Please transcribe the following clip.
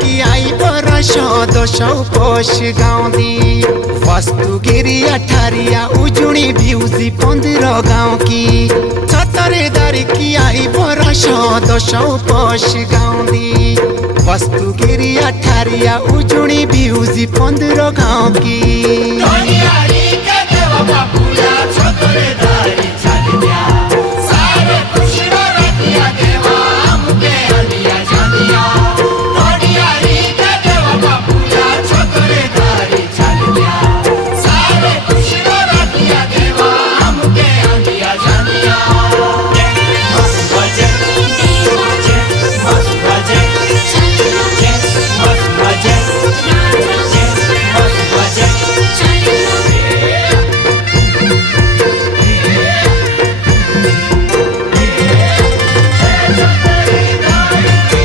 की आई बरस दोसौ पोष गाँव दी वस्तुगिरी अठारिया उजुणी भिउजी 15 गाँव की छतरेदारी की आई बरस दोसौ पोष गाँव दी वस्तुगिरी अठारिया उजुणी भिउजी 15 गाँव की